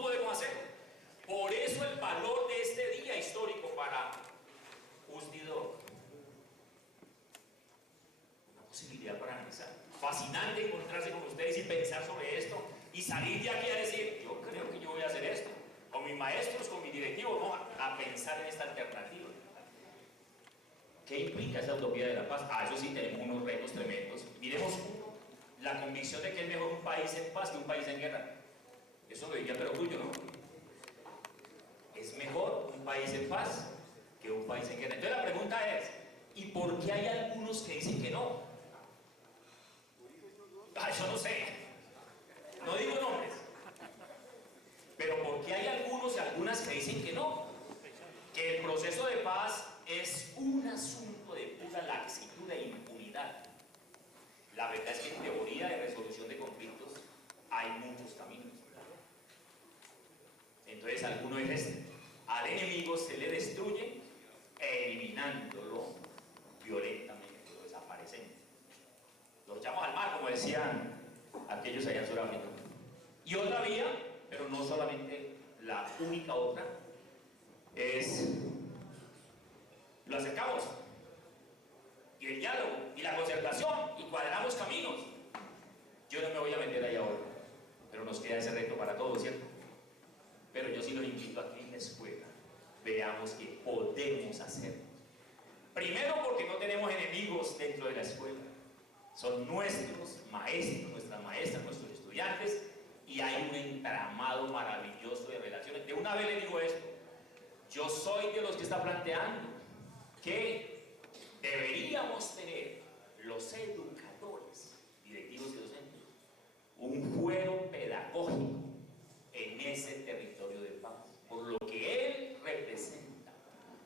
no podemos hacerlo. Por eso el valor de este día histórico para Usdidor. Una posibilidad para analizar. Fascinante encontrarse con ustedes y pensar sobre esto y salir de aquí a decir, yo creo que yo voy a hacer esto. Con mis maestros, con mis directivos, no, a pensar en esta alternativa. ¿Qué implica esa utopía de la paz? Eso sí, tenemos unos retos tremendos. Miremos uno, la convicción de que es mejor un país en paz que un país en guerra. Eso lo diría Perogrullo, ¿no? Es mejor un país en paz que un país en guerra. Entonces la pregunta es, ¿y por qué hay algunos que dicen que no? Yo no sé. No digo nombres. Pero ¿por qué hay algunos y algunas que dicen que no? Que el proceso de paz es un asunto de pura laxitud e impunidad. La verdad es que en teoría de resolución de conflictos hay muchos caminos. Entonces alguno es este: al enemigo se le destruye eliminándolo violentamente, lo desaparecen. Lo echamos al mar, como decían aquellos allá en Sudáfrica. Y otra vía, pero no solamente la única otra, es lo acercamos y el diálogo y la concertación y cuadramos caminos. Yo no me voy a meter ahí ahora, pero nos queda ese reto para todos, ¿cierto? Pero yo sí los invito a que en la escuela veamos que podemos hacerlo. Primero porque no tenemos enemigos dentro de la escuela, son nuestros maestros, nuestras maestras, nuestros estudiantes, y hay un entramado maravilloso de relaciones. De una vez les digo esto: yo soy de los que está planteando que deberíamos tener los educadores, directivos y docentes, un fuero pedagógico en ese territorio de paz, por lo que él representa,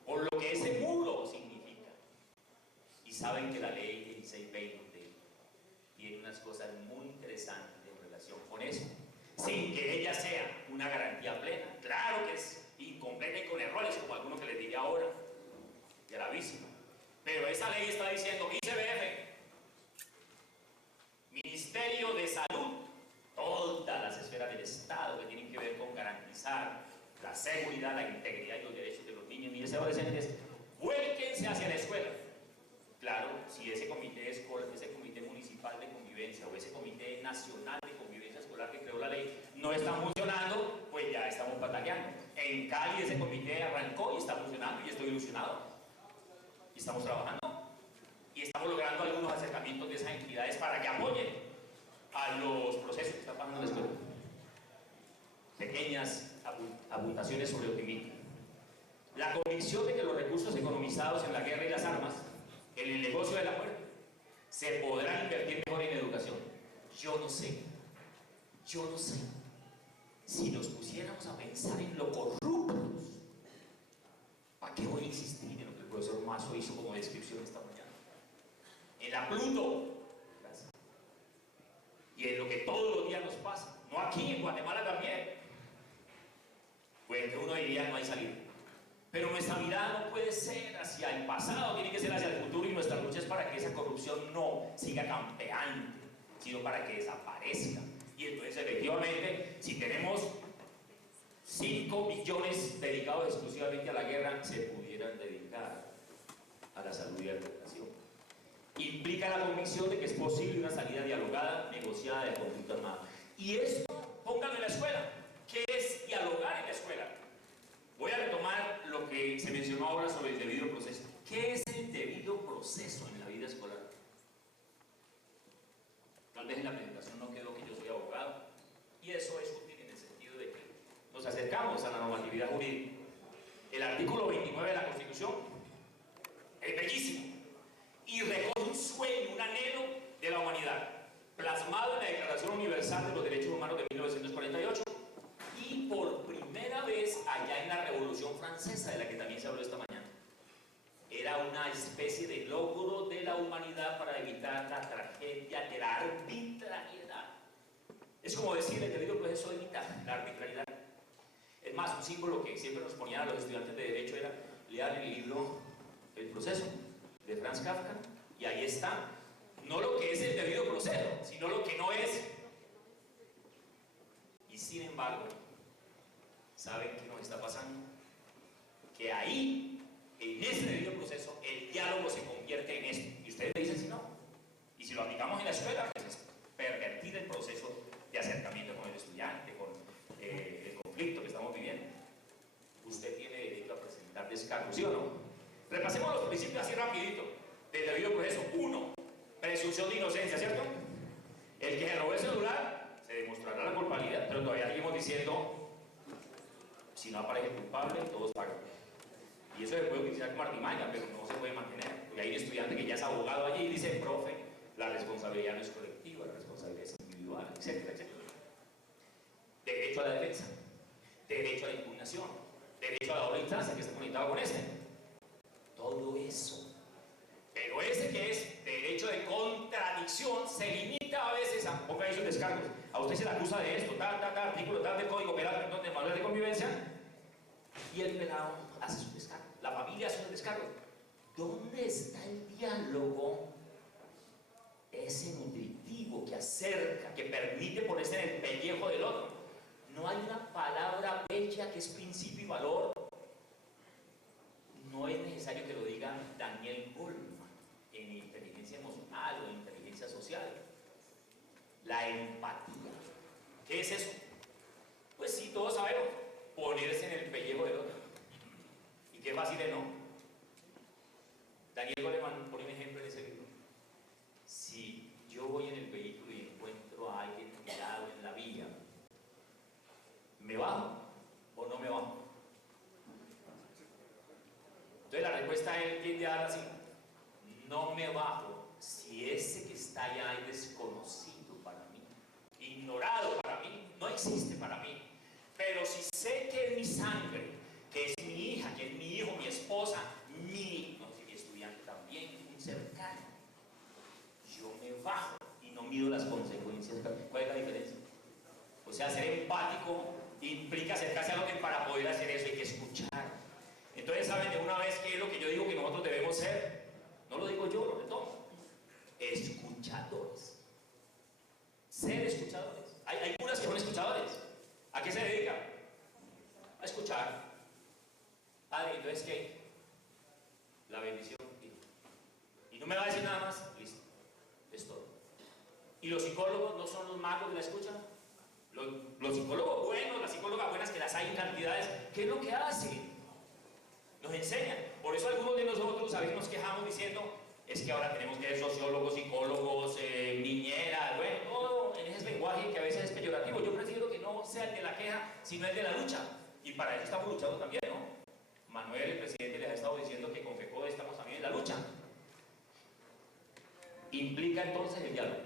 por lo que ese muro significa. Y saben que la ley 1620 tiene unas cosas muy interesantes en relación con eso, sin que ella sea una garantía plena. Claro que es incompleta y con errores, como alguno que les diría ahora, gravísimo. Pero esa ley está diciendo: ICBF, Ministerio de Salud, todas las esferas del Estado que tienen que ver con garantizar la seguridad, la integridad y los derechos de los niños, niñas y adolescentes, vuélquense hacia la escuela. Claro, si ese comité escolar, ese comité municipal de convivencia o ese comité nacional de convivencia escolar que creó la ley no está funcionando, pues ya estamos batallando. En Cali ese comité arrancó y está funcionando, y estoy ilusionado. Y estamos trabajando y estamos logrando algunos acercamientos de esas entidades para que apoyen a los procesos que están pasando en la escuela. Pequeñas apuntaciones sobre optimismo. La convicción de que los recursos economizados en la guerra y las armas, en el negocio de la muerte, se podrán invertir mejor en educación. Yo no sé si nos pusiéramos a pensar en lo corruptos. ¿Para qué voy a insistir en lo que el profesor Mazo hizo como descripción esta mañana? En la Pluto, gracias, y en lo que todos los días nos pasa, no aquí, en Guatemala también. Pues que uno diría: no hay salida. Pero nuestra mirada no puede ser hacia el pasado, tiene que ser hacia el futuro, y nuestra lucha es para que esa corrupción no siga campeando, sino para que desaparezca. Y entonces, efectivamente, si tenemos 5 billones dedicados exclusivamente a la guerra, se pudieran dedicar a la salud y a la educación. Implica la convicción de que es posible una salida dialogada, negociada del conflicto armado. Y esto, pónganlo en la escuela. ¿Qué es dialogar en la escuela? Voy a retomar lo que se mencionó ahora sobre el debido proceso. ¿Qué es el debido proceso en la vida escolar? Tal vez en la presentación no quedó que yo soy abogado, y eso es útil en el sentido de que nos acercamos a la normatividad jurídica. El artículo 29 de la Constitución es bellísimo y recoge un sueño, un anhelo de la humanidad, plasmado en la Declaración Universal de los Derechos Humanos de 1948 y por primera vez allá en la Revolución Francesa, de la que también se habló esta mañana. Era una especie de logro de la humanidad para evitar la tragedia de la arbitrariedad. Es como decir: el debido proceso evita la arbitrariedad. Es más, un símbolo que siempre nos ponían a los estudiantes de Derecho era: lean el libro El Proceso, de Franz Kafka, y ahí está, no lo que es el debido proceso, sino lo que no es. Y sin embargo, ¿Saben qué nos está pasando? Que ahí, en ese debido proceso, el diálogo se convierte en esto. Y ustedes me dicen si no. Y si lo aplicamos en la escuela, pues es pervertir el proceso de acercamiento con el estudiante, con el conflicto que estamos viviendo. Usted tiene derecho a presentar descargo, ¿sí o no? Repasemos los principios así rapidito del debido proceso. 1. Presunción de inocencia, ¿cierto? El que se robó el celular, se demostrará la culpabilidad, pero todavía seguimos diciendo, si no aparece culpable, todos pagan. Y eso se puede utilizar como artimaña, pero no se puede mantener. Porque hay un estudiante que ya es abogado allí y dice, profe, la responsabilidad no es colectiva, la responsabilidad es individual, etcétera, etcétera. Derecho a la defensa, derecho a la impugnación, derecho a la doble instancia que está conectado con este. Todo eso. Pero ese que es derecho de contradicción se limita a veces a, ponga ahí sus descargos, a usted se le acusa de esto, artículo tal del Código Penal, perdón, del Manual de Convivencia, y el penado hace su descargo, la familia hace su descargo. ¿Dónde está el diálogo? Ese nutritivo que acerca, que permite ponerse en el pellejo del otro. No hay una palabra bella que es principio y valor. No es necesario que lo diga Daniel Goleman en inteligencia emocional o inteligencia social. La empatía. ¿Qué es eso? Pues sí, todos sabemos, ponerse en el pellejo del otro. ¿Y qué fácil es, no? Daniel Goleman pone un ejemplo en ese libro. Si yo voy en el vehículo y encuentro a alguien tirado en la vía, ¿me bajo o no me bajo? Entonces la respuesta él tiende a dar así: no me bajo si ese que está allá es desconocido para mí, ignorado para mí, no existe para mí. Pero si sé que es mi sangre, que es mi hija, que es mi hijo, mi esposa, mi estudiante también, un cercano, yo me bajo y no mido las consecuencias. ¿Cuál es la diferencia? O sea, ser empático implica acercarse al otro, y para poder hacer eso hay que escuchar. Entonces, ¿saben de una vez qué es lo que yo digo que nosotros debemos ser? No lo digo yo, lo retomo. Escuchadores. Ser escuchadores. Hay curas que son escuchadores. ¿A qué se dedican? A escuchar. Padre, entonces, ¿qué? La bendición. Y no me va a decir nada más. Listo. Es todo. ¿Y los psicólogos no son los magos de la escucha? Los psicólogos buenos, las psicólogas buenas, que las hay en cantidades, ¿qué es lo que hacen? Nos enseñan. Por eso algunos de nosotros a veces nos quejamos diciendo, es que ahora tenemos que ser sociólogos, psicólogos, niñeras, bueno, todo en ese lenguaje que a veces es peyorativo. Yo prefiero que no sea el de la queja, sino el de la lucha. Y para eso estamos luchando también, ¿no? Manuel, el presidente, les ha estado diciendo que con FECODE estamos también en la lucha. Implica entonces el diálogo.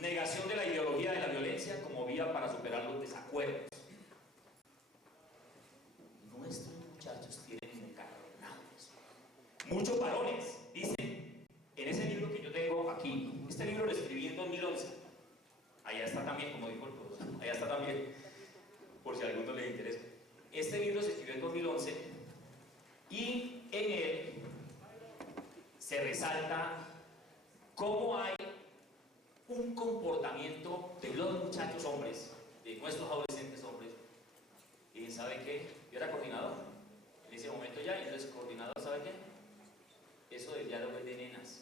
Negación de la ideología de la violencia como vía para superar los desacuerdos. Nuestros muchachos tienen encarnados. Muchos varones dicen, en ese libro que yo tengo aquí, este libro lo escribí en 2011. Allá está también, como dijo el profesor, allá está también, por si a alguno les interesa. Este libro se escribió en 2011 y en él se resalta cómo hay un comportamiento de los muchachos hombres, de nuestros adolescentes hombres. ¿Y sabe qué? Yo era coordinador en ese momento ya, y entonces coordinador, ¿sabe qué? Eso del diálogo es de nenas.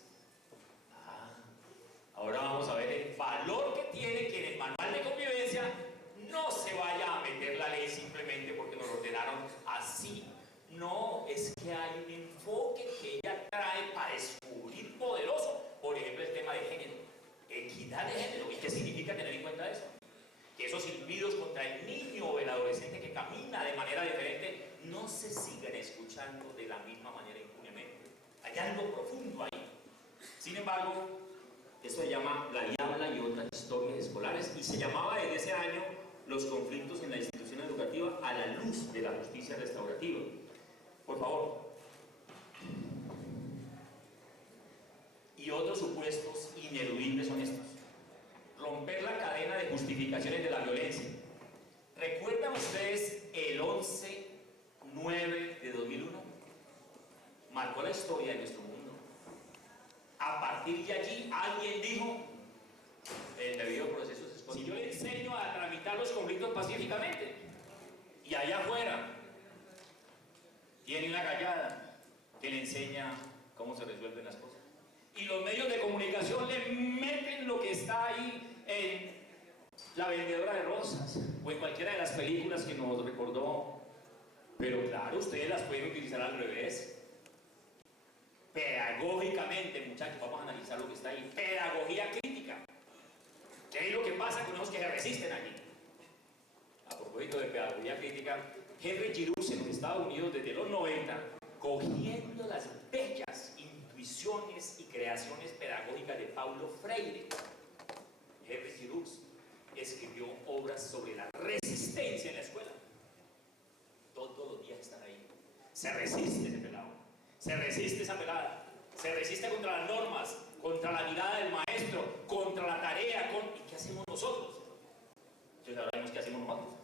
Ahora vamos a ver el valor que tiene que en el manual de convivencia no se vaya a meter la ley simplemente porque nos lo ordenaron así. No, es que hay un enfoque que ella trae para descubrir poderoso. Por ejemplo, el tema de género, equidad de género. ¿Y qué significa tener en cuenta eso? Que esos silbidos contra el niño o el adolescente que camina de manera diferente no se sigan escuchando de la misma manera impunemente. Hay algo profundo ahí. Sin embargo, esto se llama La Diabla y otras historias escolares, y se llamaba desde ese año Los conflictos en la institución educativa a la luz de la justicia restaurativa. Por favor. Y otros supuestos ineludibles son estos: romper la cadena de justificaciones de la violencia. ¿Recuerdan ustedes el 11/9 de 2001? Marcó la historia de nuestro mundo. A partir de allí, alguien dijo, el debido proceso se esconde. Si yo le enseño a tramitar los conflictos pacíficamente, Y allá afuera tiene una gallada que le enseña cómo se resuelven las cosas. Y los medios de comunicación le meten lo que está ahí en La vendedora de rosas o en cualquiera de las películas que nos recordó. Pero claro, ustedes las pueden utilizar al revés. Pedagógicamente, muchachos, vamos a analizar lo que está ahí. Pedagogía crítica. ¿Qué es lo que pasa con los que se resisten allí? A propósito de pedagogía crítica, Henry Giroux en los Estados Unidos desde los 90, cogiendo las bellas intuiciones y creaciones pedagógicas de Paulo Freire, Henry Giroux escribió obras sobre la resistencia en la escuela. Todos los días están ahí. Se resiste ese pelado, se resiste esa pelada, se resiste contra las normas, contra la mirada del maestro, contra la tarea. ¿Y qué hacemos nosotros? Entonces ahora vemos qué hacemos nosotros.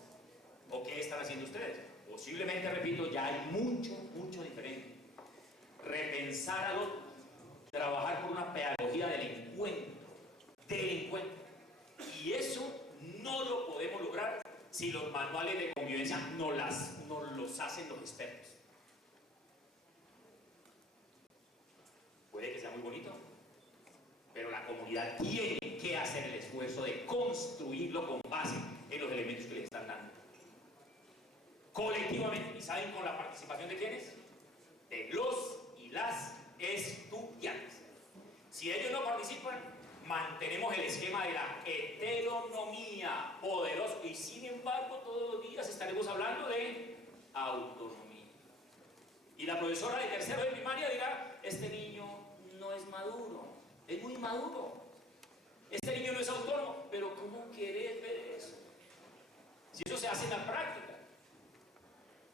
¿O qué están haciendo ustedes? Posiblemente, repito, ya hay mucho diferente. Repensar al otro, trabajar por una pedagogía del encuentro. Y eso no lo podemos lograr si los manuales de convivencia no los hacen los expertos. Puede que sea muy bonito, pero la comunidad tiene que hacer el esfuerzo de construirlo con base en los elementos que les están dando. Colectivamente, ¿y saben con la participación de quiénes? De los y las estudiantes. Si ellos no participan, mantenemos el esquema de la heteronomía poderosa, y sin embargo todos los días estaremos hablando de autonomía. Y la profesora de tercero de primaria dirá: este niño no es maduro, es muy maduro. Este niño no es autónomo. Pero ¿cómo querés ver eso? Si eso se hace en la práctica,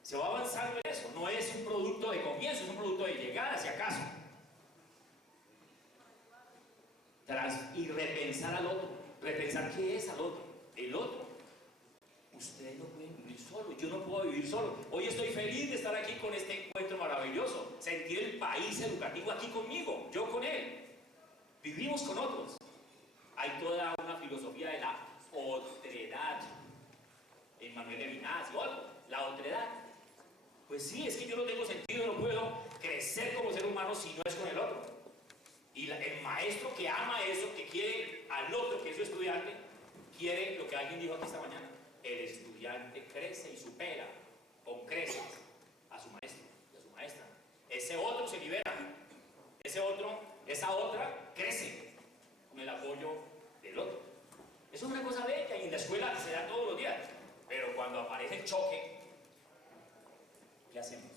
se va avanzando en eso. No es un producto de comienzo, es un producto de llegada, si acaso. Y repensar al otro, repensar qué es al otro. El otro, ustedes no pueden vivir solos, yo no puedo vivir solo. Hoy estoy feliz de estar aquí con este encuentro maravilloso, sentir el país educativo aquí conmigo, yo con él. Vivimos con otros. Hay toda una filosofía de la otredad, en Manuel Levinas y otro, la otredad. Pues sí, es que yo no tengo sentido, no puedo crecer como ser humano si no es con el otro. Y el maestro que ama eso, que quiere al otro, que es su estudiante, quiere lo que alguien dijo aquí esta mañana: el estudiante crece y supera con creces a su maestro y a su maestra. Ese otro se libera, ese otro, esa otra crece con el apoyo del otro. Eso es una cosa bella y en la escuela se da todos los días. Pero cuando aparece el choque, ¿qué hacemos?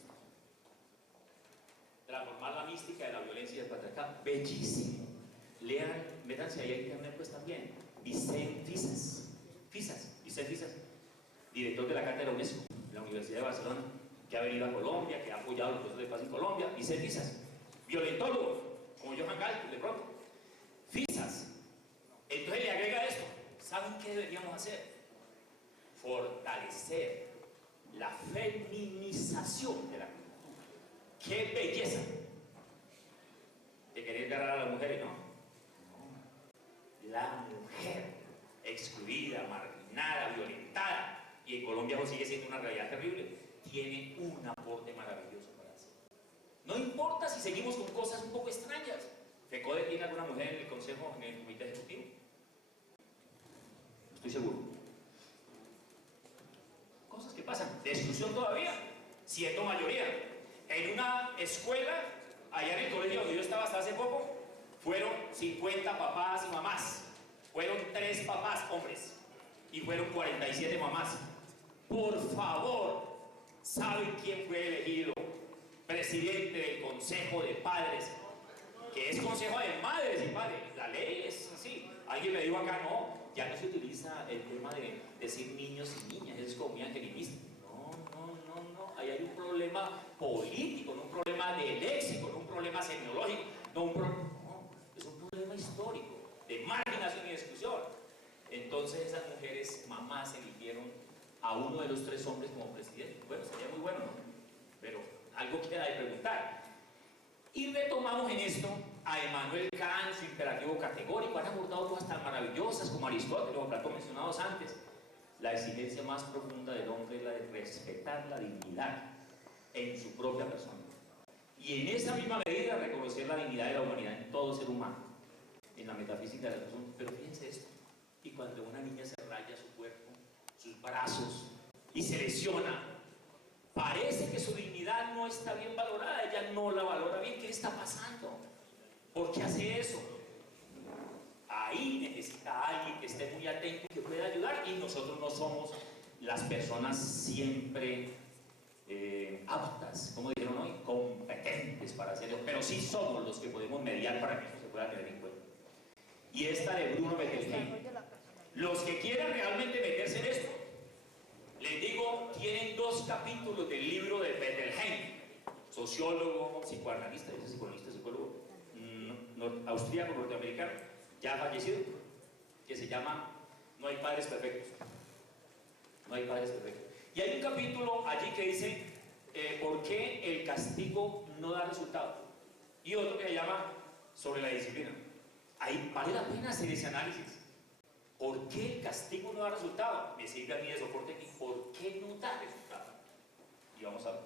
Transformar la mística de la violencia y del patriarcado. Bellísimo. Lean, métanse ahí en internet pues también. Vicente Fisas, director de la cátedra UNESCO de la Universidad de Barcelona, que ha venido a Colombia, que ha apoyado los procesos de paz en Colombia. Vicente Fisas, violentólogo, como Johan Galtung de pronto. Fisas. Entonces le agrega esto. ¿Saben qué deberíamos hacer? Fortalecer la feminización de la cultura. ¡Qué belleza! De querer ganar a las mujeres, ¿no? La mujer excluida, marginada, violentada, y en Colombia sigue siendo una realidad terrible, tiene un aporte maravilloso para hacer. No importa si seguimos con cosas un poco extrañas. ¿FECODE tiene alguna mujer en el consejo, en el comité ejecutivo? Estoy seguro. Cosas que pasan, de exclusión todavía, siendo mayoría. En una escuela, allá en el colegio donde yo estaba hasta hace poco, fueron 50 papás y mamás. Fueron 3 papás, hombres, y fueron 47 mamás. Por favor, ¿saben quién fue elegido presidente del Consejo de Padres? Que es Consejo de Madres y Padres. La ley es así. Alguien me dijo acá: no, ya no se utiliza el tema de decir niños y niñas, es como muy angelicista. No, ahí hay un problema político, no un problema de léxico, no un problema semiológico, no, es un problema histórico, de marginación y exclusión. Entonces esas mujeres mamás eligieron a uno de los 3 hombres como presidente. Bueno, sería muy bueno, ¿no? Pero algo queda de preguntar. Y retomamos en esto a Immanuel Kant, su imperativo categórico. Han abordado cosas tan maravillosas como Aristóteles o Platón mencionados antes. la exigencia más profunda del hombre es la de respetar la dignidad en su propia persona. Y en esa misma medida reconocer la dignidad de la humanidad en todo ser humano, en la metafísica de la persona. Pero fíjense esto, y cuando una niña se raya su cuerpo, sus brazos, y se lesiona, parece que su dignidad no está bien valorada, ella no la valora bien. ¿Qué está pasando? ¿Por qué hace eso? Ahí necesita a alguien que esté muy atento y que pueda ayudar, y nosotros no somos las personas siempre aptas, como dijeron hoy, competentes para hacerlo, pero sí somos los que podemos mediar para que eso se pueda tener en cuenta. Y esta de Bruno Bettelheim. Los que quieran realmente meterse en esto, les digo, tienen 2 capítulos del libro de Bettelheim, sociólogo, psicoanalista, ese psicoanalista, psicólogo austríaco, norteamericano, ya fallecido, que se llama No hay padres perfectos. No hay padres perfectos. Y hay un capítulo allí que dice ¿por qué el castigo no da resultado? Y otro que se llama Sobre la disciplina. Ahí vale la pena hacer ese análisis. ¿Por qué el castigo no da resultado? Me sirve a mí de soporte aquí. ¿Por qué no da resultado? Y vamos a ver.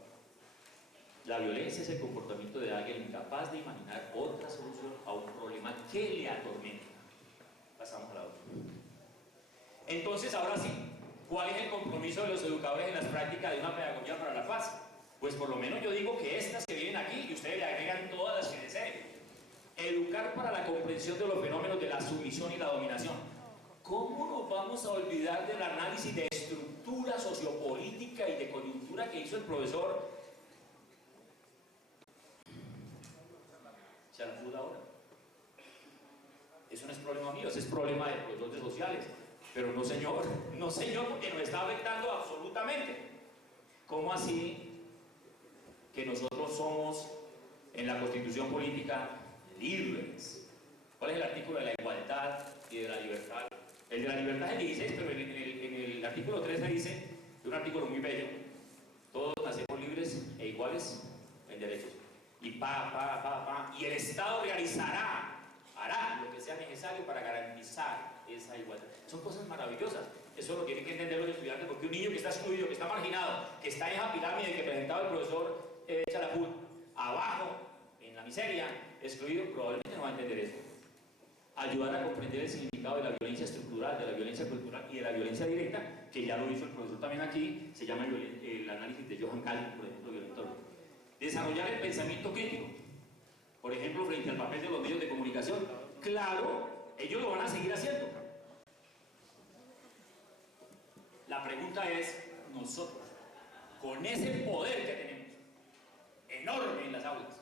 La violencia es el comportamiento de alguien incapaz de imaginar otra solución a un problema que le atormenta. Pasamos a la otra. Entonces, ahora sí, ¿cuál es el compromiso de los educadores en las prácticas de una pedagogía para la paz? Pues por lo menos yo digo que estas que vienen aquí, y ustedes le agregan todas las que deseen. Educar para la comprensión de los fenómenos de la sumisión y la dominación. ¿Cómo nos vamos a olvidar del análisis de estructura sociopolítica y de coyuntura que hizo el profesor Charafud ahora? Eso no es problema mío, ese es problema de profesores sociales. Pero no señor, porque nos está afectando absolutamente. ¿Cómo así que nosotros somos en la Constitución política libres? ¿Cuál es el artículo de la igualdad y de la libertad? El de la libertad es el 16, pero en el artículo 13 dice, de un artículo muy bello, todos nacemos libres e iguales en derechos. Y y el Estado hará lo que sea necesario para garantizar esa igualdad. Son cosas maravillosas. Eso lo tienen que entender los estudiantes, porque un niño que está excluido, que está marginado, que está en esa pirámide que presentaba el profesor Charafud, abajo, en la miseria, excluido, probablemente no va a entender eso. Ayudar a comprender el significado de la violencia estructural, de la violencia cultural y de la violencia directa, que ya lo hizo el profesor también aquí, se llama el análisis de Johan Galtung, por ejemplo, violentólogo. Desarrollar el pensamiento crítico, por ejemplo, frente al papel de los medios de comunicación. Claro, ellos lo van a seguir haciendo. La pregunta es, nosotros, con ese poder que tenemos, enorme en las aulas,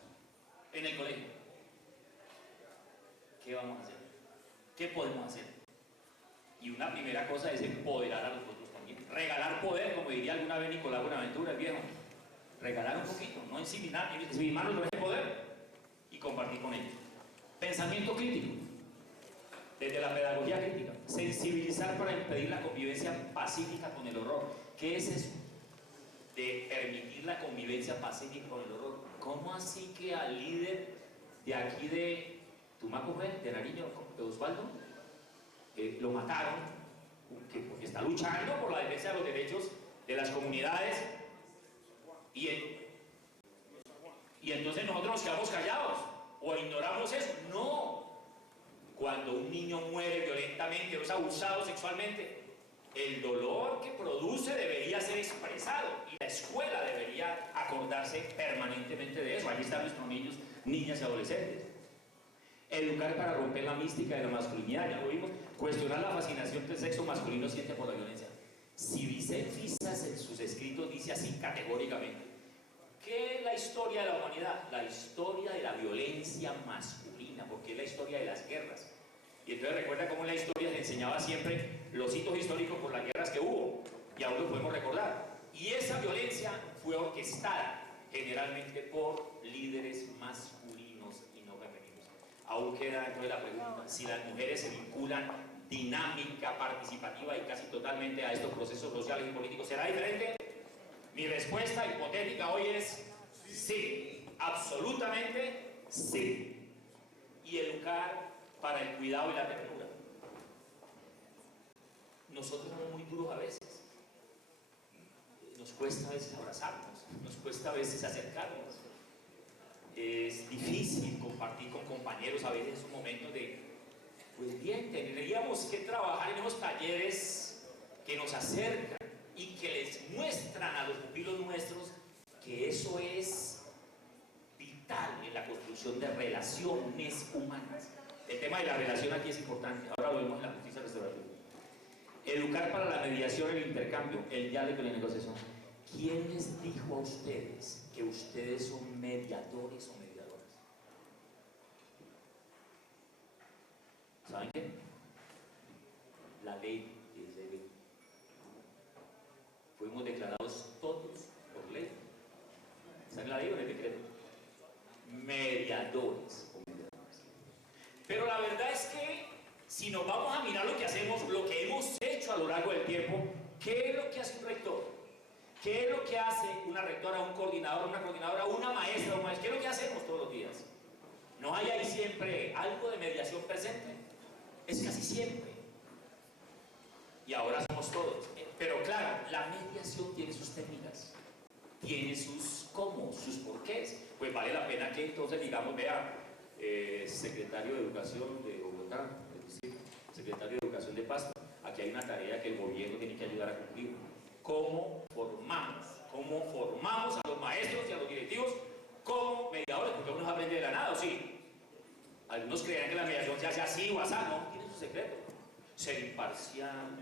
en el colegio, ¿qué vamos a hacer? ¿Qué podemos hacer? Y una primera cosa es empoderar a los otros también. Regalar poder, como diría alguna vez Nicolás Buenaventura, el viejo. Regalar un poquito, no ensimismarnos con ese poder y compartir con ellos. Pensamiento crítico. Desde la pedagogía crítica. Sensibilizar para impedir la convivencia pacífica con el horror. ¿Qué es eso? De permitir la convivencia pacífica con el horror. ¿Cómo así que al líder de aquí de Tumaco, de Nariño, de Osvaldo, lo mataron? Porque está luchando por la defensa de los derechos de las comunidades y entonces nosotros nos quedamos callados o ignoramos eso. No. Cuando un niño muere violentamente o es abusado sexualmente, el dolor que produce debería ser expresado y la escuela debería acordarse permanentemente de eso. Allí están nuestros niños, niñas y adolescentes. Educar para romper la mística de la masculinidad, ya lo vimos. Cuestionar la fascinación que el sexo masculino siente por la violencia. Si Vicente Fisas en sus escritos dice así categóricamente: ¿qué es la historia de la humanidad? La historia de la violencia masculina, porque es la historia de las guerras. Y entonces recuerda cómo en la historia se enseñaba siempre los hitos históricos por las guerras que hubo, y aún lo podemos recordar. Y esa violencia fue orquestada generalmente por líderes masculinos y no femeninos. Aún queda dentro de la pregunta si las mujeres se vinculan dinámica, participativa y casi totalmente a estos procesos sociales y políticos. ¿Será diferente? Mi respuesta hipotética hoy es sí, absolutamente sí. Y educar para el cuidado y la ternura. nosotros somos muy duros a veces. Nos cuesta a veces abrazarnos, nos cuesta a veces acercarnos. Es difícil compartir con compañeros a veces esos momentos de, pues bien, tendríamos que trabajar en esos talleres que nos acercan y que les muestran a los pupilos nuestros que eso es vital en la construcción de relaciones humanas. El tema de la relación aquí es importante, ahora lo vemos en la justicia restaurativa. Educar para la mediación, el intercambio, el diálogo y la negociación. ¿Quién les dijo a ustedes que ustedes son mediadores o mediadoras? ¿Saben qué? La ley dice ley. Fuimos declarados todos por ley. ¿Está en la ley o en el decreto? Mediadores o mediadoras. Pero la verdad es que si nos vamos a mirar lo que hacemos, lo que hemos hecho a lo largo del tiempo, ¿qué es lo que hace un rector? ¿Qué es lo que hace una rectora, un coordinador, una coordinadora, una maestra, un maestro? ¿Qué es lo que hacemos todos los días? ¿No hay ahí siempre algo de mediación presente? Es casi siempre. Y ahora somos todos. Pero claro, la mediación tiene sus técnicas, tiene sus cómo, sus porqués. Pues vale la pena que entonces digamos, vea, secretario de Educación de Bogotá, es decir, secretario de Educación de Pasto, aquí hay una tarea que el gobierno tiene que ayudar a cumplir. ¿Cómo formamos a los maestros y a los directivos como mediadores? Porque uno aprende de la nada, ¿o sí? Algunos creen que la mediación se hace así o así, no, tiene su secreto. Ser imparcial,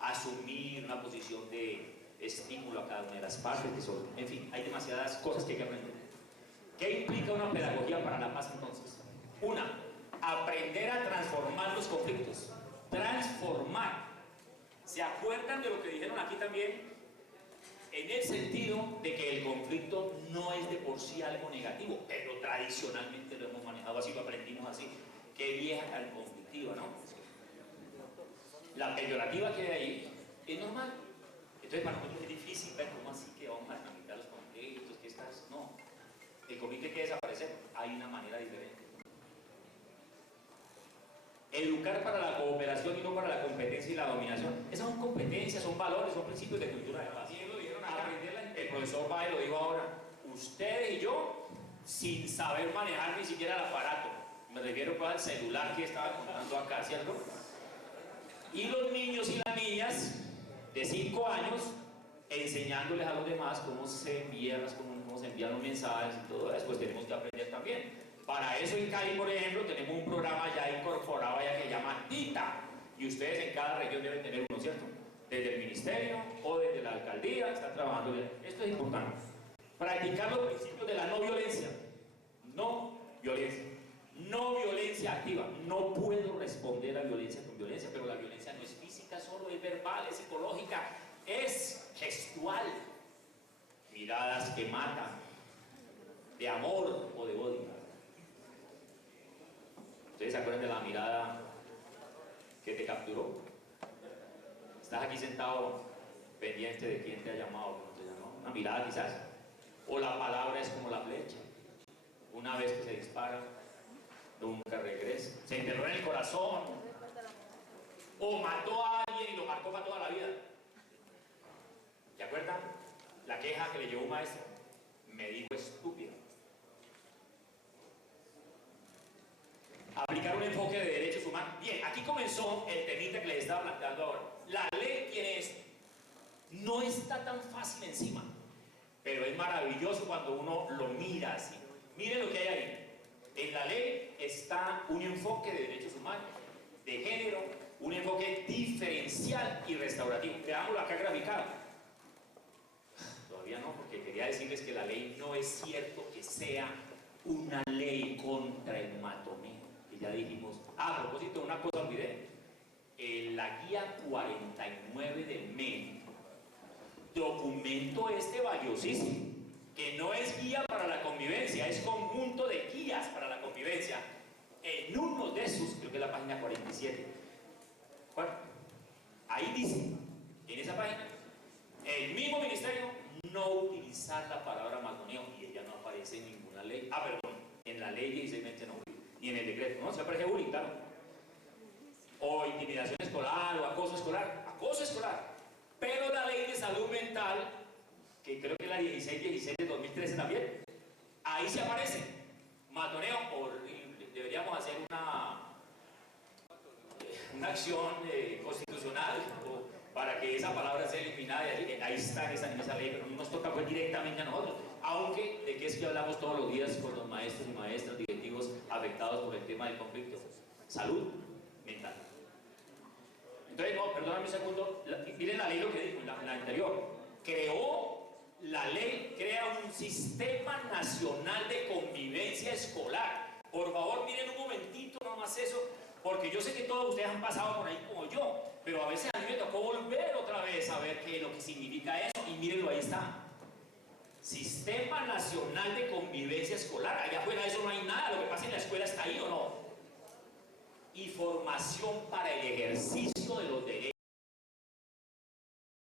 asumir una posición de estímulo a cada una de las partes, en fin, hay demasiadas cosas que hay que aprender. ¿Qué implica una pedagogía para la paz entonces? Una, aprender a transformar los conflictos. Transformar. ¿Se acuerdan de lo que dijeron aquí también? En el sentido de que el conflicto no es de por sí algo negativo, pero tradicionalmente lo hemos manejado así, lo aprendimos así. Qué vieja tan conflictiva, ¿no? La peyorativa que hay ahí es normal. Entonces para nosotros es difícil ver cómo así que vamos a dinamitar los conflictos, que estás... No. El conflicto hay que desaparecer. Hay una manera diferente. Educar para la cooperación y no para la competencia y la dominación. Esas son competencias, son valores, son principios de cultura de paz. Y lo dijeron acá, el profesor Bae lo dijo ahora. Ustedes y yo, sin saber manejar ni siquiera el aparato. Me refiero pues al celular que estaba contando acá, ¿cierto? Y los niños y las niñas de 5 años enseñándoles a los demás cómo se envían, cómo se envían los mensajes y todo eso, pues tenemos que aprender también. Para eso en Cali, por ejemplo, tenemos un programa ya incorporado allá que se llama TITA, y ustedes en cada región deben tener uno, ¿cierto? Desde el ministerio o desde la alcaldía están trabajando. Esto es importante. Practicar los principios de la no violencia. No violencia. No violencia activa. No puedo responder a violencia con violencia, pero la violencia no es física solo, es verbal, es psicológica, es gestual. Miradas que matan, de amor o de odio. ¿Ustedes se acuerdan de la mirada que te capturó? Estás aquí sentado pendiente de quién te ha llamado, cómo te llamó. Una mirada quizás. O la palabra es como la flecha. Una vez que se dispara, nunca regresa. Se enterró en el corazón. O mató a alguien y lo marcó para toda la vida. ¿Se acuerdan? La queja que le llevó un maestro. Me dijo estúpido. Aplicar un enfoque de derechos humanos. Bien, aquí comenzó el temita que les estaba planteando ahora. La ley tiene esto. No está tan fácil encima, pero es maravilloso cuando uno lo mira así. Miren lo que hay ahí. En la ley está un enfoque de derechos humanos, de género, un enfoque diferencial y restaurativo. Veámoslo acá graficado. Todavía no, porque quería decirles que la ley no es cierto que sea una ley contra el matoneo. Que ya dijimos, a propósito, una cosa olvidé, la guía 49 del MEN, documento valiosísimo, que no es guía para la convivencia, es conjunto de guías para la convivencia. En uno de sus, creo que es la página 47, bueno, ahí dice, en esa página, el mismo ministerio, no utilizar la palabra matoneo, y ella no aparece en ninguna ley, perdón, en la ley 1620 no, ni en el decreto, ¿no? Se aparece bullying, claro. O intimidaciones escolar o acoso escolar. Pero la ley de salud mental, que creo que es la 1616 de 2013 también, ahí se aparece. Matoneo, deberíamos hacer una acción constitucional para que esa palabra sea eliminada. Ahí está en esa ley, pero no nos toca pues directamente a nosotros. Aunque, ¿de qué es que hablamos todos los días con los maestros y maestras, directivos afectados por el tema del conflicto? Salud mental. Entonces, no, perdóname un segundo, miren la ley lo que dijo en la anterior. La ley crea un sistema nacional de convivencia escolar. Por favor, miren un momentito nomás eso, porque yo sé que todos ustedes han pasado por ahí como yo, pero a veces a mí me tocó volver otra vez a ver qué es lo que significa eso, y mírenlo, ahí está. Sistema Nacional de Convivencia Escolar. Allá afuera de eso no hay nada, lo que pasa en la escuela está ahí o no. Y formación para el ejercicio de los derechos